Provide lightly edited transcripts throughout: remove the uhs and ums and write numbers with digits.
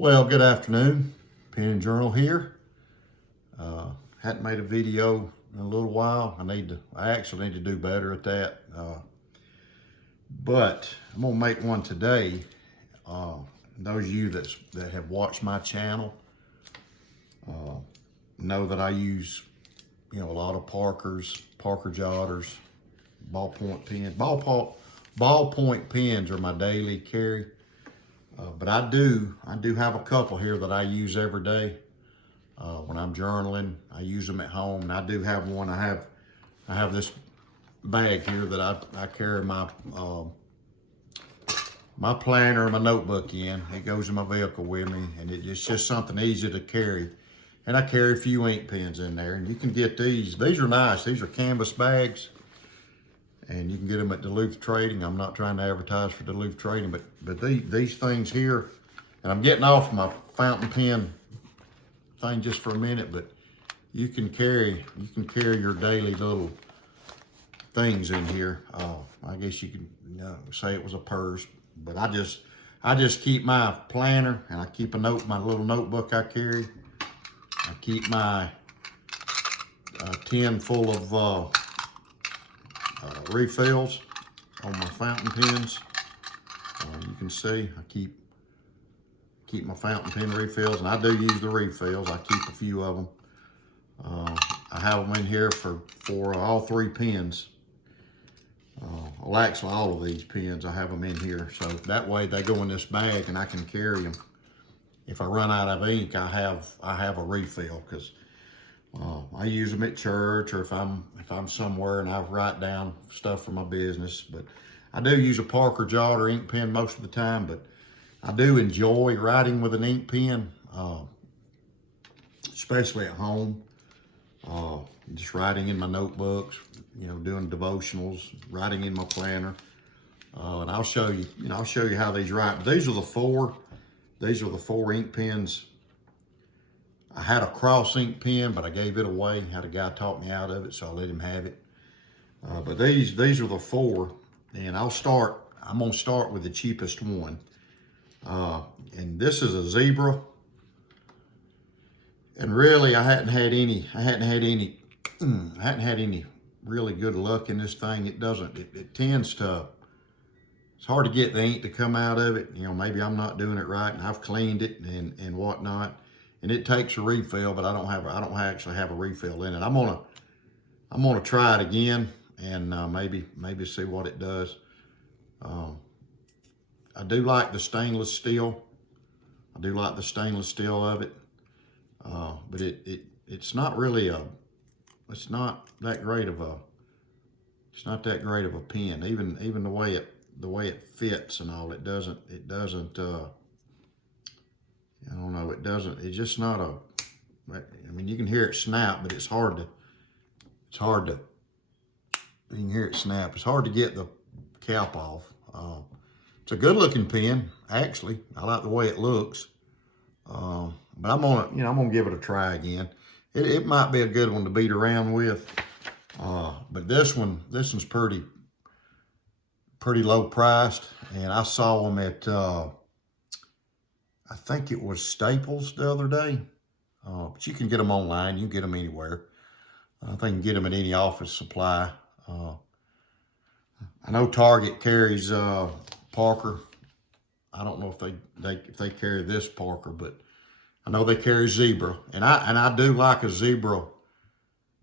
Well, good afternoon. Pen and Journal here. Hadn't made a video in a little while. I actually need to do better at that. But I'm gonna make one today. Those of you that have watched my channel know that I use, a lot of Parkers, Parker Jotters, ballpoint pens. Ballpoint pens are my daily carry. But I do have a couple here that I use every day. When I'm journaling, I use them at home. And I do have one. I have this bag here that I carry my my planner and my notebook in. It goes in my vehicle with me, and it's just something easy to carry. And I carry a few ink pens in there, and you can get these. These are nice. These are canvas bags, and you can get them at Duluth Trading. I'm not trying to advertise for Duluth Trading, but these things here, and I'm getting off my fountain pen thing just for a minute, but you can carry your daily little things in here. I guess you can say it was a purse, but I just keep my planner, and I keep my little notebook I carry. I keep my tin full of refills on my fountain pens. You can see I keep my fountain pen refills, and I do use the refills. I keep a few of them. I have them in here for all three pens. Well, actually, all of these pens, I have them in here. So that way they go in this bag, and I can carry them. If I run out of ink, I have a refill, because I use them at church, or if I'm somewhere and I write down stuff for my business. But I do use a Parker Jotter ink pen most of the time, but I do enjoy writing with an ink pen, especially at home. Just writing in my notebooks, doing devotionals, writing in my planner. And I'll show you, how these write. But these are the four ink pens. I had a cross ink pen, but I gave it away. Had a guy talk me out of it, so I let him have it. But these are the four, and I'm gonna start with the cheapest one. And this is a Zebra. And really, I hadn't had any really good luck in this thing. It tends to, it's hard to get the ink to come out of it. Maybe I'm not doing it right, and I've cleaned it and whatnot. And it takes a refill, but I don't actually have a refill in it. I'm gonna try it again, and maybe see what it does. I do like the stainless steel. I do like the stainless steel of it, but it's not really it's not that great of a pen. Even the way it fits and all, it doesn't. I don't know. It's just not you can hear it snap, but it's hard to. You can hear it snap. It's hard to get the cap off. It's a good looking pen, actually. I like the way it looks. But I'm gonna give it a try again. It might be a good one to beat around with. But this one's pretty low priced, and I saw them at I think it was Staples the other day. But you can get them online. You can get them anywhere. I think you can get them at any office supply. I know Target carries Parker. I don't know if they carry this Parker, but I know they carry Zebra, and I do like a Zebra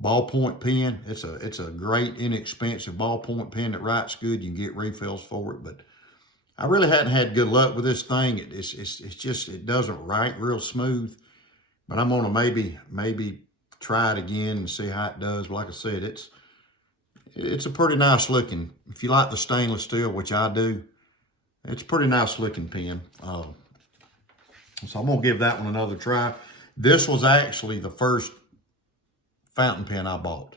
ballpoint pen. It's a great inexpensive ballpoint pen that writes good. You can get refills for it, but I really hadn't had good luck with this thing. It doesn't write real smooth. But I'm gonna maybe try it again and see how it does. But like I said, it's a pretty nice looking. If you like the stainless steel, which I do, it's a pretty nice looking pen. So I'm gonna give that one another try. This was actually the first fountain pen I bought.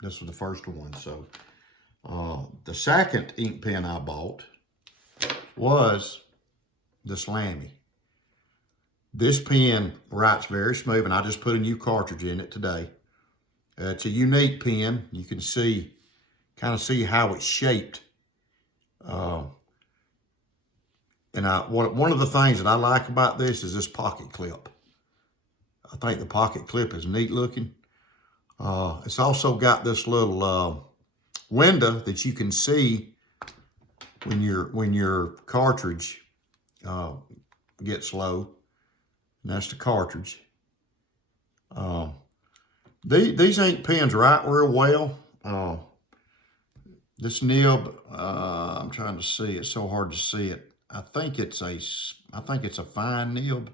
This was the first one. So the second ink pen I bought was the Slammy. This pen writes very smooth, and I just put a new cartridge in it today. It's a unique pen. You can kind of see how it's shaped. And one of the things that I like about this is this pocket clip. I think the pocket clip is neat looking. It's also got this little window that you can see when your cartridge gets low. And that's the cartridge. These ink pens write real well. This nib, I'm trying to see. It's so hard to see it. I think it's a fine nib,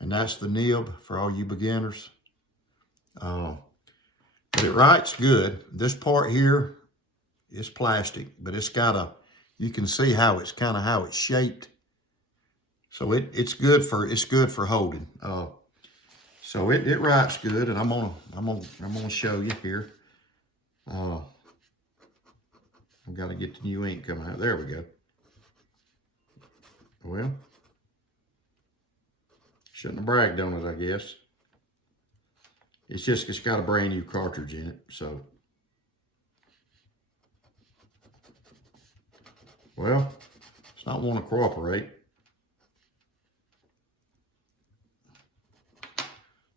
and that's the nib for all you beginners. But it writes good. This part here is plastic, but it's got you can see how it's shaped. So it's good for holding. So it writes good, and I'm gonna show you here. I've got to get the new ink coming out. There we go. Well, shouldn't have bragged on it, I guess. It's got a brand new cartridge in it, so. Well, it's not want to cooperate.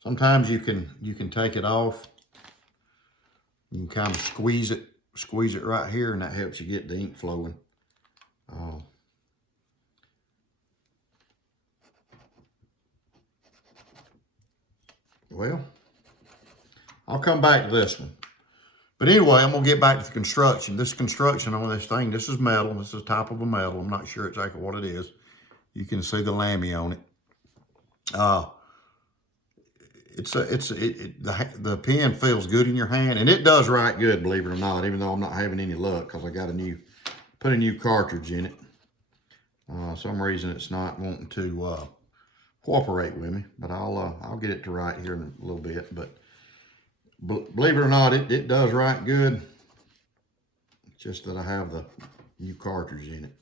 Sometimes you can take it off. You can kind of squeeze it right here, and that helps you get the ink flowing. Well, I'll come back to this one. But anyway, I'm going to get back to the construction. This construction on this thing, this is metal. This is the type of a metal. I'm not sure exactly what it is. You can see the Lamy on it. The pen feels good in your hand, and it does write good, believe it or not, even though I'm not having any luck because I got put a new cartridge in it. Some reason it's not wanting to cooperate with me, but I'll get it to write here in a little bit. But believe it or not, it does write good. It's just that I have the new cartridge in it.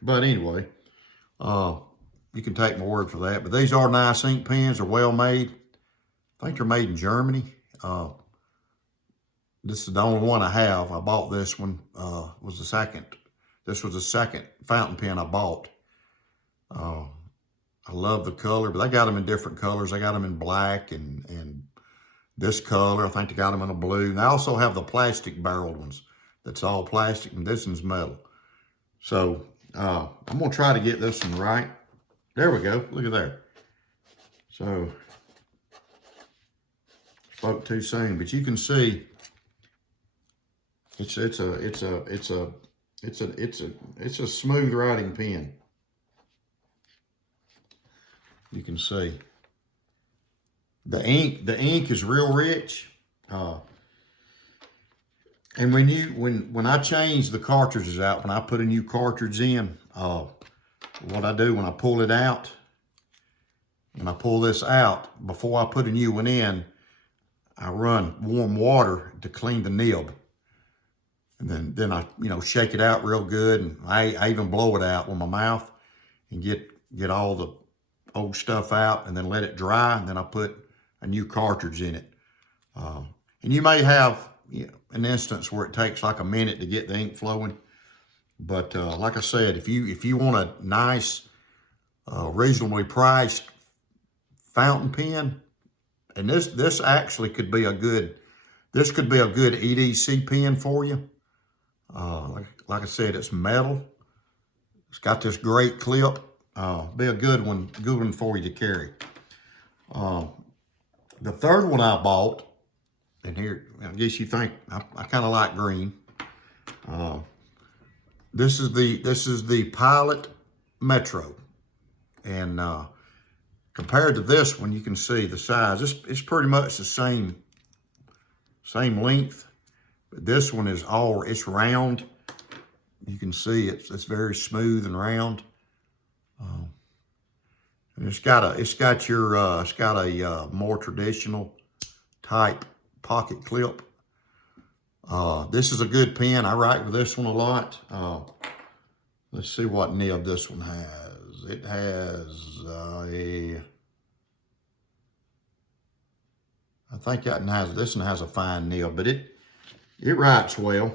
But anyway, you can take my word for that. But these are nice ink pens. They're well made. I think they're made in Germany. This is the only one I have. I bought this one. This was the second fountain pen I bought. I love the color, but they got them in different colors. They got them in black and this color. I think they got them in a blue. And they also have the plastic barreled ones. That's all plastic, and this one's metal. So I'm gonna try to get this one right. There we go. Look at there. So spoke too soon, but you can see it's a smooth writing pen. You can see the ink is real rich. And when I change the cartridges out, when I put a new cartridge in, what I do when I pull it out, when I pull this out, before I put a new one in, I run warm water to clean the nib. And then I, shake it out real good. And I even blow it out with my mouth and get all the old stuff out and then let it dry. And then I put a new cartridge in it. And you may have an instance where it takes like a minute to get the ink flowing. But like I said, if you want a nice, reasonably priced fountain pen, and this actually could be a good EDC pen for you. Like I said, it's metal. It's got this great clip. Be a good one for you to carry. The third one I bought, and here, I guess you think I kind of like green. This is the Pilot Metro, and compared to this one, you can see the size. It's pretty much the same length, but this one is it's round. You can see it's very smooth and round. And it's got a more traditional type pocket clip. This is a good pen. I write with this one a lot. Let's see what nib this one has. It has I think this one has a fine nib, but it writes well.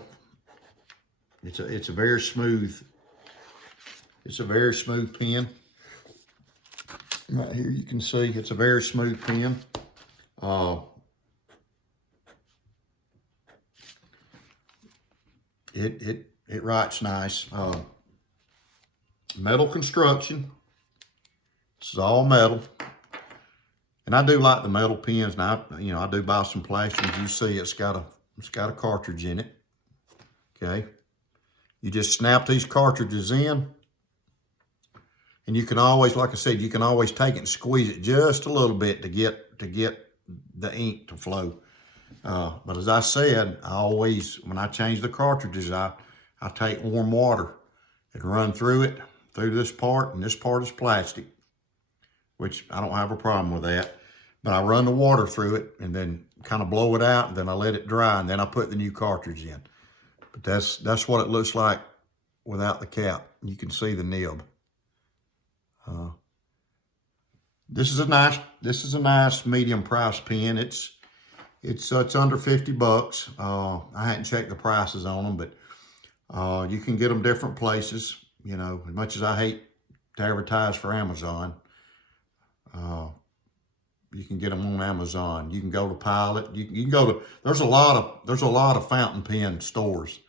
It's a very smooth. It's a very smooth pen. Right here you can see it's a very smooth pen. It writes nice. Metal construction. This is all metal. And I do like the metal pens. Now, I do buy some plastics. You see it's got a cartridge in it. Okay. You just snap these cartridges in. And you can always, like I said, you can always take it and squeeze it just a little bit to get the ink to flow. But as I said, I always, when I change the cartridges, I take warm water and run through it, through this part, and this part is plastic, which I don't have a problem with that. But I run the water through it and then kind of blow it out, and then I let it dry, and then I put the new cartridge in. But that's what it looks like without the cap. You can see the nib. This is a nice medium price pen. It's under $50. I hadn't checked the prices on them, but you can get them different places. As much as I hate to advertise for Amazon, you can get them on Amazon. You can go to Pilot. You can go to. There's a lot of fountain pen stores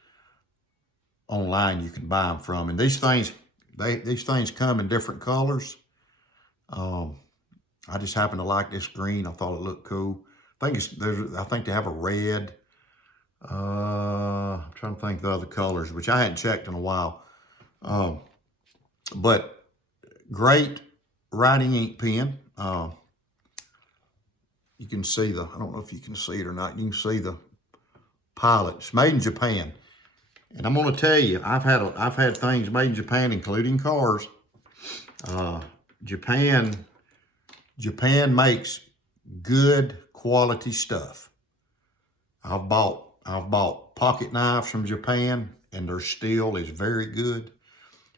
online you can buy them from, and these things come in different colors. I just happen to like this green. I thought it looked cool. I think they have a red. I'm trying to think of the other colors, which I hadn't checked in a while. But great writing ink pen. You can see I don't know if you can see it or not. You can see the Pilot. It's made in Japan. And I'm going to tell you, I've had things made in Japan, including cars. Japan makes good quality stuff. I've bought pocket knives from Japan, and their steel is very good.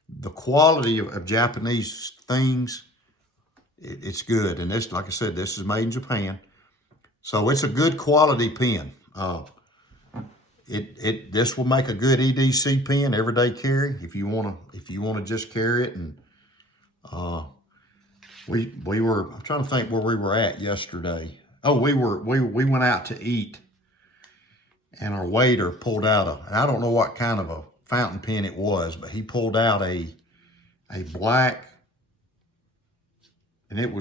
The quality of Japanese things, it's good. And this, like I said, this is made in Japan, so it's a good quality pen. This will make a good EDC pen, everyday carry, if you wanna just carry it. And I'm trying to think where we were at yesterday. Oh, we went out to eat, and our waiter pulled out and I don't know what kind of a fountain pen it was, but he pulled out a black, and it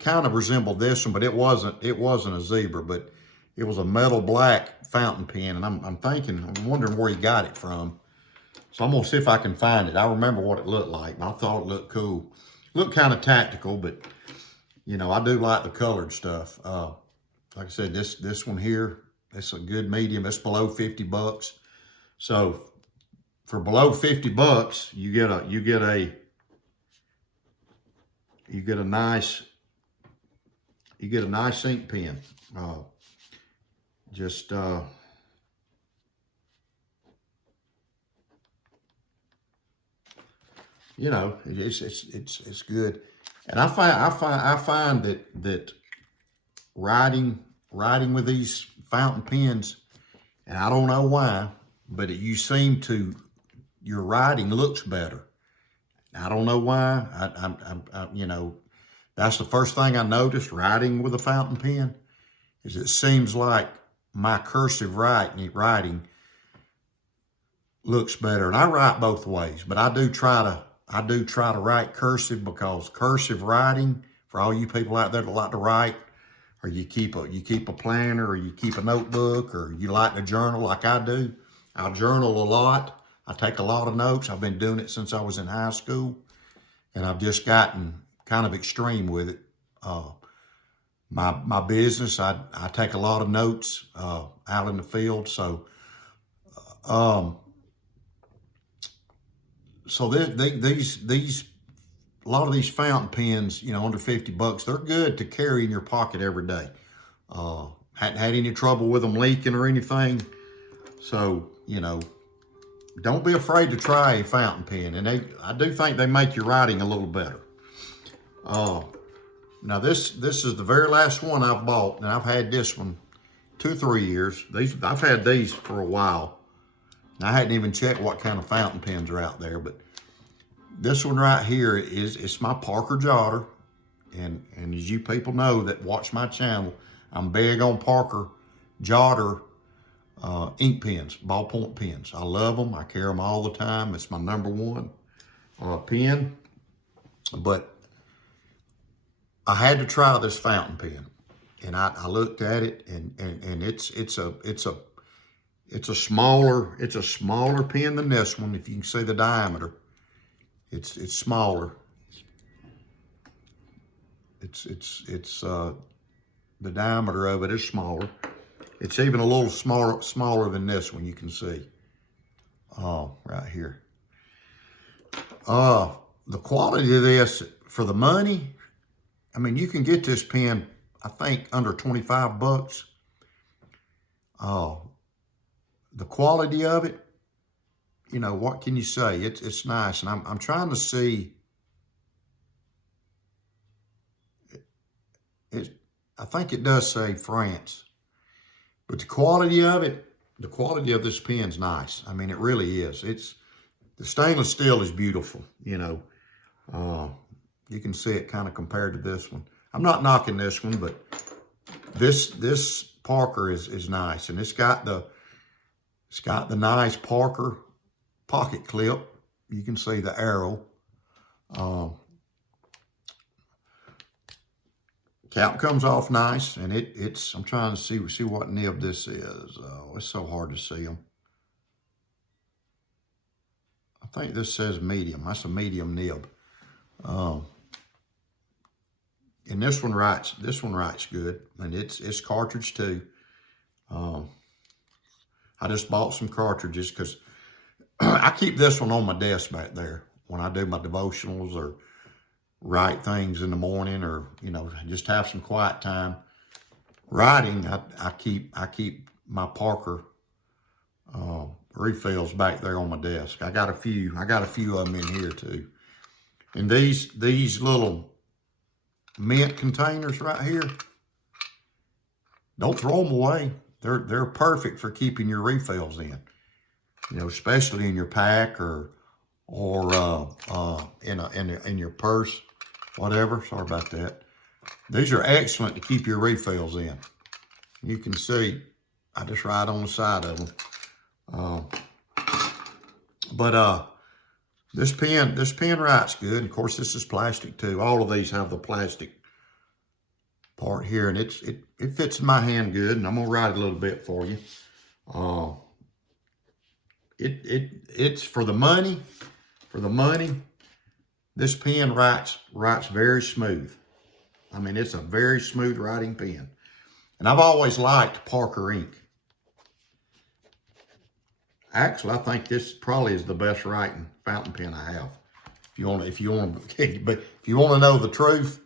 kind of resembled this one, but it wasn't a zebra, but it was a metal black fountain pen. And I'm wondering where he got it from. So I'm gonna see if I can find it. I remember what it looked like, but I thought it looked cool. Looked kind of tactical, but I do like the colored stuff. Like I said, this one here, it's a good medium. It's below $50. So for below $50, you get a nice ink pen. It's good. And I find that writing with these fountain pens, and I don't know why, but your writing looks better. I don't know why. That's the first thing I noticed writing with a fountain pen, is it seems like my cursive writing looks better. And I write both ways, but I do try to write cursive, because cursive writing, for all you people out there that like to write, or you keep a planner, or you keep a notebook, or you like to journal like I do. I journal a lot. I take a lot of notes. I've been doing it since I was in high school, and I've just gotten kind of extreme with it. My business, I take a lot of notes out in the field. So these a lot of these fountain pens, under $50, they're good to carry in your pocket every day. Hadn't had any trouble with them leaking or anything. So, don't be afraid to try a fountain pen. And I do think they make your writing a little better. Now this is the very last one I've bought, and I've had this one 2 or 3 years. I've had these for a while. I hadn't even checked what kind of fountain pens are out there, but this one right here it's my Parker Jotter. And as you people know that watch my channel, I'm big on Parker Jotter ink pens, ballpoint pens. I love them. I carry them all the time. It's my #1 pen. But I had to try this fountain pen, and I looked at it, and it's a smaller pen than this one. If you can see the diameter, it's smaller. The diameter of it is smaller. It's even a little smaller than this one, you can see. Right here. The quality of this, for the money, I mean, you can get this pen, I think, under 25 bucks. The quality of it, you know, what can you say? It's nice. And I'm trying to see. I think it does say France. But the quality of it, the quality of this pen's nice. I mean, it really is. The stainless steel is beautiful, you know. You can see it kind of compared to this one. I'm not knocking this one, but this Parker is nice. And it's got the nice Parker pocket clip. You can see the arrow. Cap comes off nice, and I'm trying to see what nib this is. Oh, it's so hard to see them. I think this says medium. That's a medium nib. And this one writes good, and it's cartridge too. I just bought some cartridges because I keep this one on my desk back there when I do my devotionals or write things in the morning, or, you know, just have some quiet time writing. I keep my Parker refills back there on my desk. I got a few of them in here too. And these little mint containers right here, don't throw them away. They're perfect for keeping your refills in, you know, especially in your pack or in your purse, whatever. Sorry about that. These are excellent to keep your refills in. You can see I just write on the side of them. This pen writes good. Of course, this is plastic too. All of these have the plastic part here, and it fits in my hand good. And I'm gonna write a little bit for you. It's for the money. For the money, this pen writes very smooth. I mean, it's a very smooth writing pen. And I've always liked Parker ink. Actually, I think this probably is the best writing fountain pen I have. If you want to know the truth,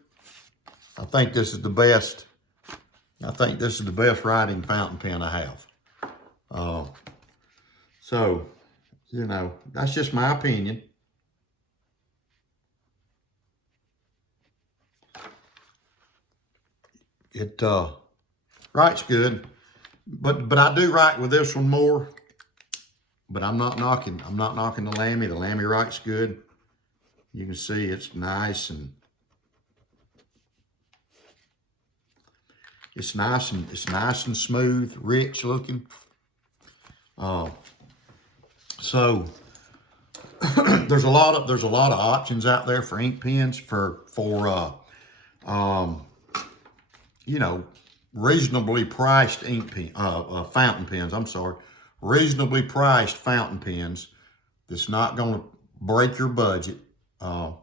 I think this is the best. I think this is the best writing fountain pen I have. So, you know, that's just my opinion. It writes good, but I do write with this one more. But I'm not knocking the Lamy. The Lamy writes good. You can see it's nice, and it's nice and smooth, rich looking. So there's a lot of options out there for ink pens for you know, reasonably priced ink pen, fountain pens. I'm sorry, reasonably priced fountain pens that's not going to break your budget. That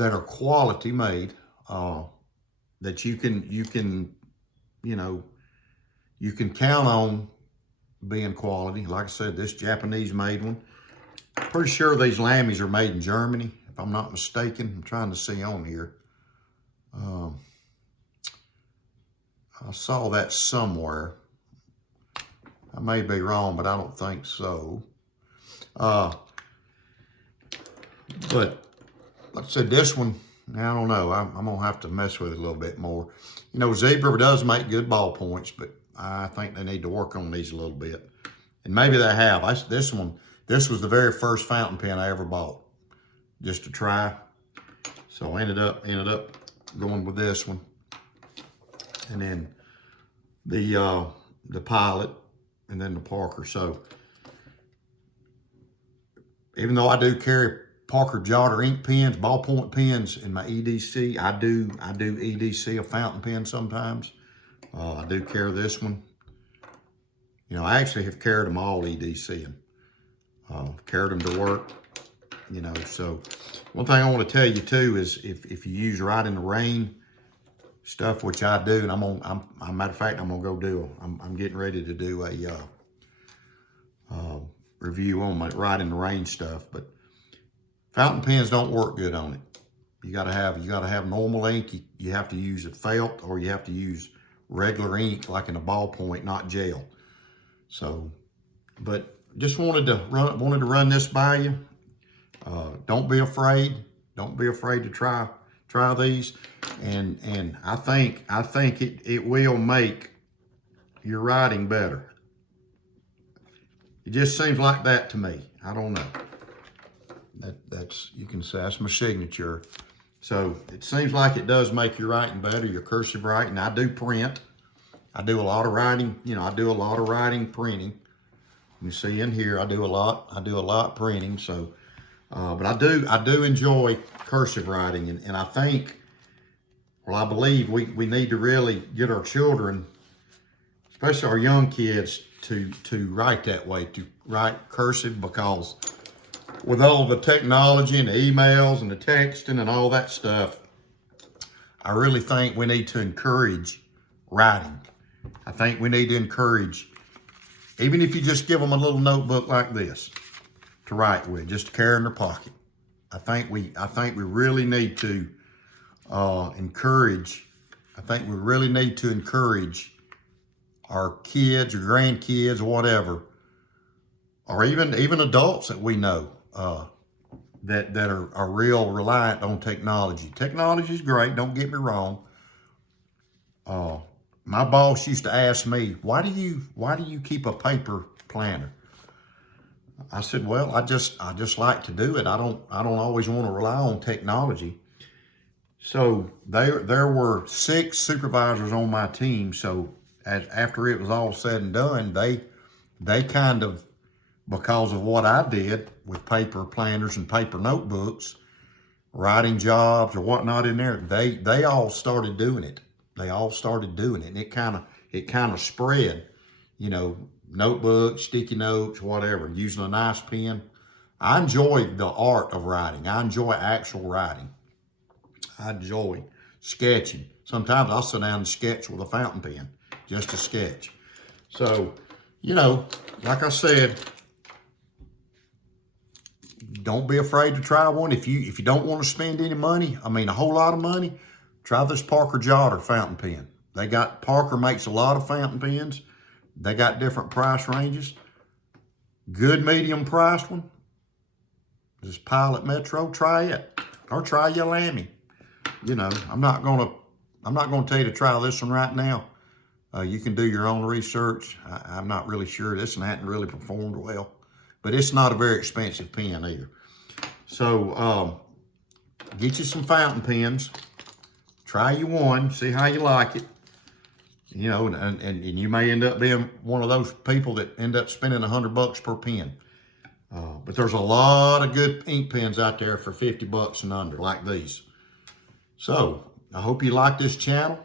are quality made. That you can you know, you can count on being quality. Like I said, this Japanese made one. Pretty sure these Lamys are made in Germany, if I'm not mistaken. I'm trying to see on here. I saw that somewhere. I may be wrong, but I don't think so. But like I said, this one, I don't know. I'm going to have to mess with it a little bit more. You know, Zebra does make good ballpoints, but I think they need to work on these a little bit. And maybe they have. This was the very first fountain pen I ever bought, just to try. So I ended up going with this one. And then the Pilot, and then the Parker. So even though I do carry Parker Jotter ink pens, ballpoint pens in my EDC, I do EDC a fountain pen sometimes. I do carry this one. You know, I actually have carried them all EDCing. Carried them to work, you know. So one thing I want to tell you too is if you use Write in the Rain stuff, which I do, and matter of fact, I'm gonna go do. I'm getting ready to do a review on my Write in the Rain stuff, but fountain pens don't work good on it. You gotta have normal ink. You have to use a felt, or you have to use regular ink, like in a ballpoint, not gel. So, but just wanted to run this by you. Don't be afraid. Don't be afraid to try these. And I think it will make your writing better. It just seems like that to me. I don't know. That's, you can say that's my signature. So it seems like it does make your writing better, your cursive writing. I do print. I do a lot of writing, you know, I do a lot of writing, printing. You see in here, I do a lot printing. So, but I do enjoy cursive writing. And I think, well, I believe we need to really get our children, especially our young kids, to write that way, to write cursive, because with all the technology and the emails and the texting and all that stuff, I really think we need to encourage writing. I think we need to encourage, even if you just give them a little notebook like this to write with, just to carry in their pocket. I think we really need to encourage. I think we really need to encourage our kids or grandkids or whatever, or even adults that we know that are real reliant on technology. Technology is great. Don't get me wrong. My boss used to ask me, why do you keep a paper planner? I said, well, I just like to do it. I don't always want to rely on technology. So there were 6 supervisors on my team. So after it was all said and done, they kind of, because of what I did with paper planners and paper notebooks, writing jobs or whatnot in there, they all started doing it. They all started doing it, and it kind of spread, you know, notebooks, sticky notes, whatever, using a nice pen. I enjoy the art of writing. I enjoy actual writing. I enjoy sketching. Sometimes I'll sit down and sketch with a fountain pen, just to sketch. So, you know, like I said, don't be afraid to try one. If you don't want to spend any money, I mean a whole lot of money, try this Parker Jotter fountain pen. Parker makes a lot of fountain pens. They got different price ranges. Good medium priced one, this Pilot Metro, try it. Or try your Lamy. You know, I'm not gonna tell you to try this one right now. You can do your own research. I'm not really sure. This one hadn't really performed well, but it's not a very expensive pen either. So get you some fountain pens. Try you one, see how you like it. You know, and you may end up being one of those people that end up spending $100 per pen. But there's a lot of good ink pens out there for $50 and under, like these. So I hope you like this channel.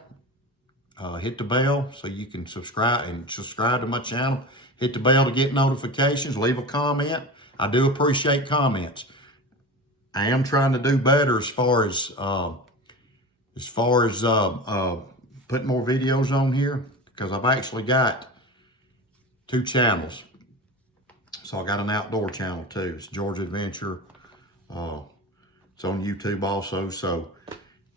Hit the bell so you can subscribe to my channel. Hit the bell to get notifications. Leave a comment. I do appreciate comments. I am trying to do better as far as putting more videos on here, because I've actually got 2 channels. So I got an outdoor channel too. It's Georgia Adventure. It's on YouTube also. So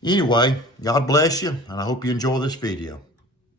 anyway, God bless you, and I hope you enjoy this video.